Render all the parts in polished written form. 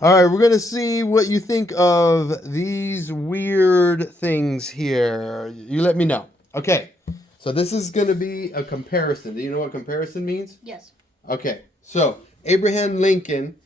All right, we're gonna see what you think of these weird things here. You let me know. Okay, so this is gonna be a comparison. Do you know what comparison means? Yes. Okay, so Abraham Lincoln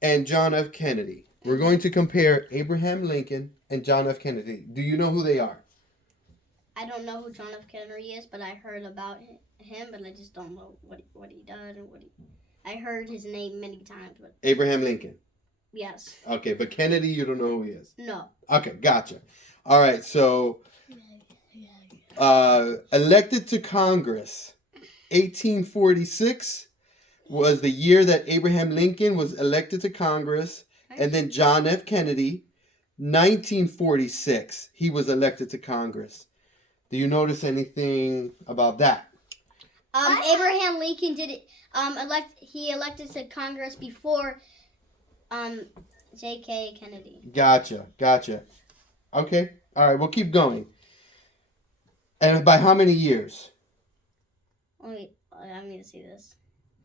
and John F. Kennedy. We're going to compare Abraham Lincoln and John F. Kennedy. Do you know who they are? I don't know who John F. Kennedy is, but I heard about him, but I just don't know what he does and what he. I heard his name many times, but Abraham Lincoln. yes. Okay, but Kennedy, you don't know who he is. No. Okay, gotcha. All right, so elected to Congress, 1846 was the year that Abraham Lincoln was elected to Congress, and then John F. Kennedy, 1946, he was elected to Congress. Do you notice anything about that? Abraham Lincoln did it. He elected to Congress before J.K. Kennedy. Gotcha. Okay, all right, we'll keep going. And by how many years? Wait, I'm gonna see this.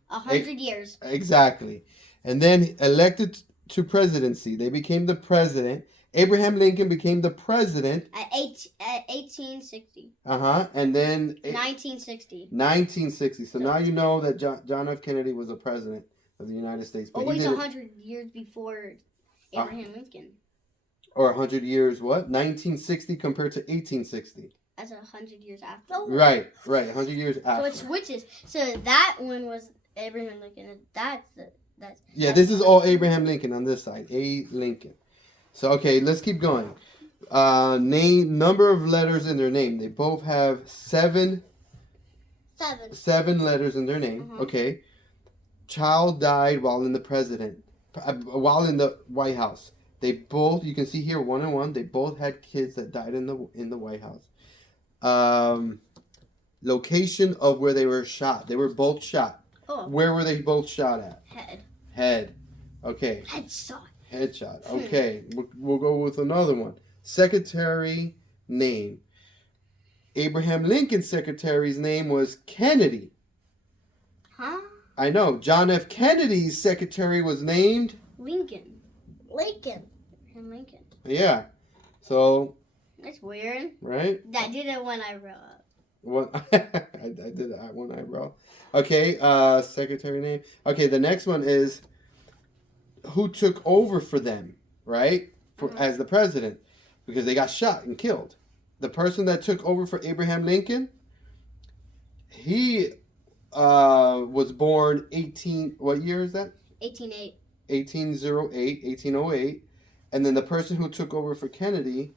100 years. Exactly. And then elected to presidency. They became the president. Abraham Lincoln became the president. At 1860. And then 1960. 1960. So now you know that John F. Kennedy was the president of the United States. But Always 100 years before Abraham Lincoln. Or 100 years, what? 1960 compared to 1860. That's 100 years after. Right. 100 years after. So it switches. So that one was Abraham Lincoln. That's. This is all Abraham Lincoln on this side. A. Lincoln. So, okay, let's keep going. Number of letters in their name. They both have seven letters in their name. Mm-hmm. Okay. Child died while in while in the White House. They both, you can see here, 1 and 1. They both had kids that died in the White House. Location of where they were shot. They were both shot. Oh. Where were they both shot at? Head. Okay. Headshot. Okay. We'll go with another one. Secretary name. Abraham Lincoln's secretary's name was Kennedy. Huh? I know. John F. Kennedy's secretary was named Lincoln. Yeah. So. That's weird. Right? I did it when I wrote. What? I did that one eyebrow. Okay. Secretary name. Okay. The next one is who took over for them, right? As the president, because they got shot and killed. The person that took over for Abraham Lincoln, he was born what year is that? 1808. 1808. And then the person who took over for Kennedy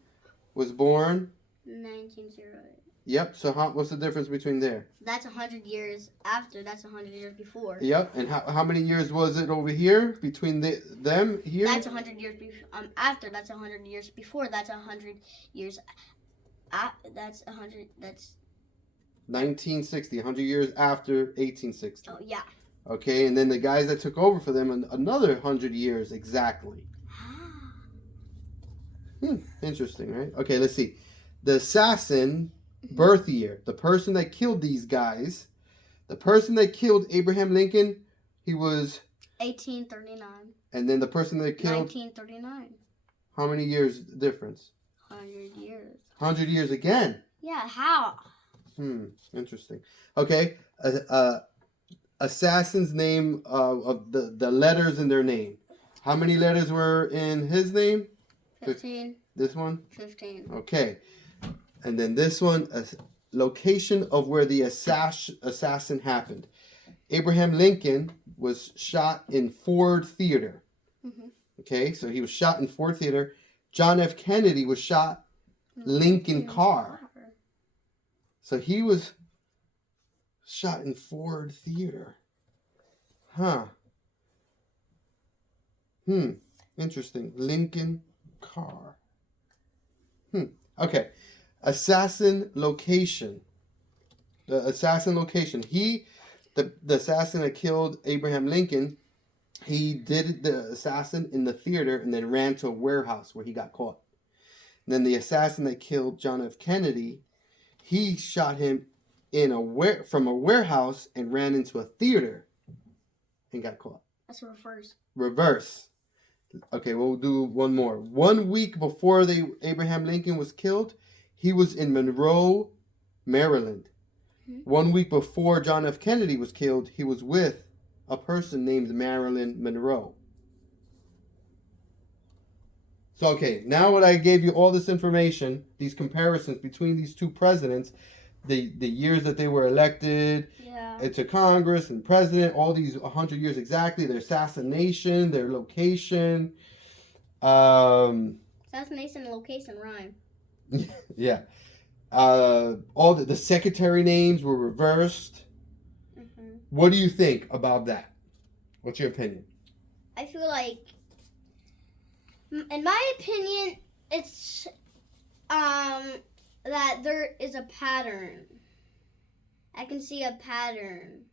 was born 1908. Yep. So what's the difference between there? That's 100 years after. That's 100 years before. Yep. And how many years was it over here between them here? That's 100 years after. That's 100 years before. That's 100 years. That's 100. That's 1960. 100 years after 1860. Oh yeah. Okay. And then the guys that took over for them another 100 years exactly. Interesting, right? Okay. Let's see. The assassin. Birth year. The person that killed these guys, the person that killed Abraham Lincoln, he was 1839. And then the person that killed 1939. How many years difference? 100 years. 100 years again. Yeah, how? Interesting. Okay. Assassin's name of the letters in their name. How many letters were in his name? 15. This one? 15. Okay. And then this one, location of where the assassin happened. Abraham Lincoln was shot in Ford Theater. Mm-hmm. Okay, so he was shot in Ford Theater. John F. Kennedy was shot Lincoln Car. So he was shot in Ford Theater. Interesting. Lincoln Car. Okay. Assassin location. The assassin location. The assassin that killed Abraham Lincoln, he did the assassin in the theater and then ran to a warehouse where he got caught. And then the assassin that killed John F. Kennedy, he shot him from a warehouse and ran into a theater and got caught. That's reverse. Reverse. Okay, we'll do one more. 1 week before Abraham Lincoln was killed, he was in Monroe, Maryland. 1 week before John F. Kennedy was killed, he was with a person named Marilyn Monroe. So, okay, now that I gave you all this information, these comparisons between these two presidents, the years that they were elected to Congress and president, all these 100 years exactly, their assassination, their location. Assassination and location rhyme. Yeah. All the secretary names were reversed. Mm-hmm. What do you think about that? What's your opinion? I feel like, in my opinion, it's that there is a pattern. I can see a pattern.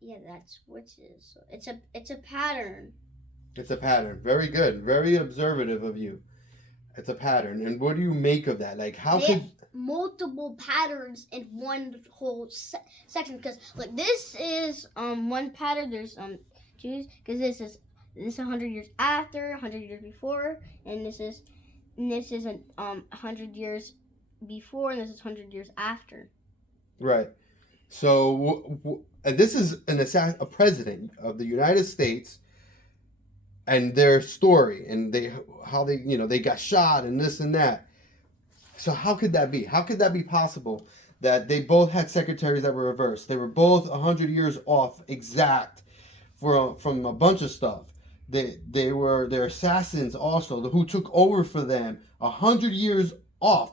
Yeah, that's witches. So it's a pattern. It's a pattern. Very good. Very observative of you. It's a pattern. And what do you make of that? Like, how could multiple patterns in one whole section? Because like this is one pattern. There's two, because this is 100 years after, 100 years before, and this is 100 years before, and this is 100 years after. Right. So and this is a president of the United States, and their story, and how they got shot and this and that. So how could that be? How could that be possible that they both had secretaries that were reversed? They were both 100 years off exact from a bunch of stuff. They're assassins also who took over for them 100 years off.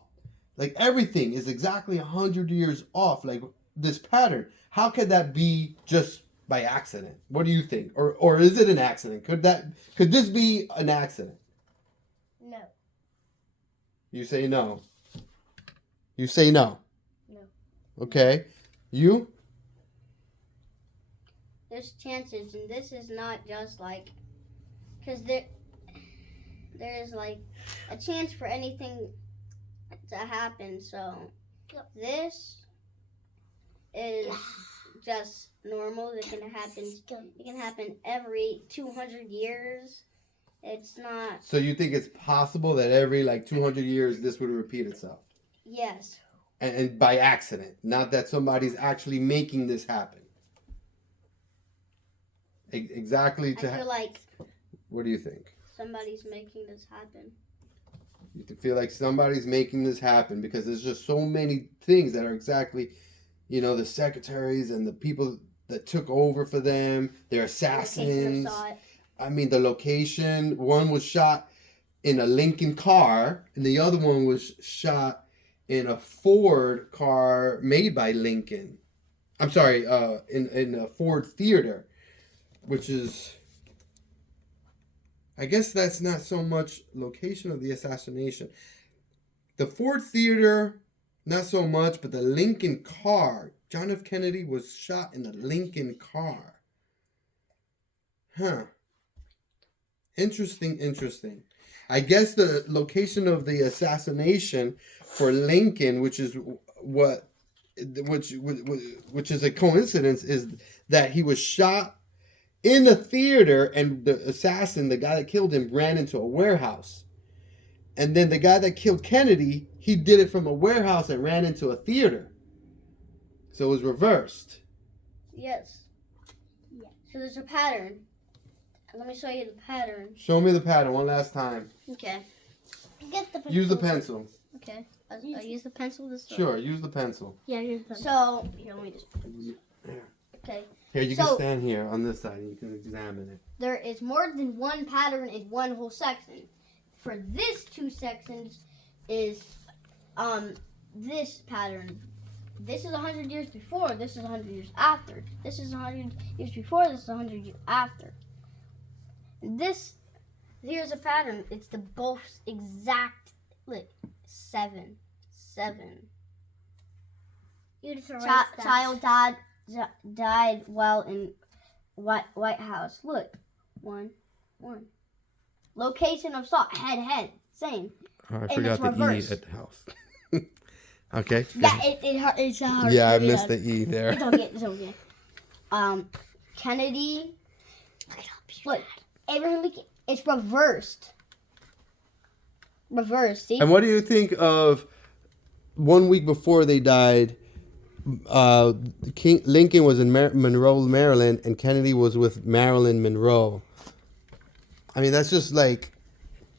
Like everything is exactly 100 years off. Like this pattern. How could that be just by accident? What do you think? Or is it an accident? Could this be an accident? No. You say no. You say no. No. Okay. You? There's chances, and this is not just like, because there's like a chance for anything to happen. So this is just normal. It can happen. It can happen every 200 years. It's not. So you think it's possible that every 200 years this would repeat itself? Yes. And by accident, not that somebody's actually making this happen. Exactly. I feel like. What do you think? Somebody's making this happen. You feel like somebody's making this happen because there's just so many things that are exactly, the secretaries and the people that took over for them, their assassins. I mean, the location. One was shot in a Lincoln car, and the other one was shot in a Ford car made by Lincoln. I'm sorry, in a Ford theater, which is, I guess that's not so much location of the assassination. The Ford theater, not so much, but the Lincoln car. John F. Kennedy was shot in a Lincoln car. Huh. Interesting. I guess the location of the assassination for Lincoln, which is a coincidence, is that he was shot in a theater, and the assassin, the guy that killed him, ran into a warehouse. And then the guy that killed Kennedy, he did it from a warehouse and ran into a theater. So it was reversed. Yes. Yeah. So there's a pattern. Let me show you the pattern. Show me the pattern one last time. Okay. Get the pencil. Use the pencil. Okay. I use the pencil this way. Sure, use the pencil. Yeah, use the pencil. So, here, let me just... Okay. Here, you can stand here on this side and you can examine it. There is more than one pattern in one whole section. For this two sections is this pattern. This is 100 years before, this is 100 years after. This is 100 years before, this is 100 years after. Here's a pattern. It's the both exact, like, 7. Child died while in White House. Look, 1. Location of assault, head, same. Oh, I And forgot it's the reversed. E at the house. Okay. Yeah, it's hard. Yeah, I to missed read. the E there. It's okay. Kennedy Look, Abraham Lincoln. It's reversed. Reversed. See? And what do you think of 1 week before they died? Lincoln was in Monroe, Maryland, and Kennedy was with Marilyn Monroe. I mean, that's just like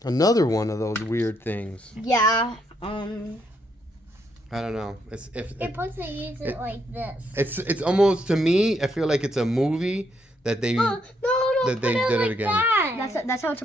another one of those weird things. Yeah. I don't know. It's supposed to use it like this. it's almost, to me, I feel like it's a movie that they No, that they put it did it like again. that. That's how it's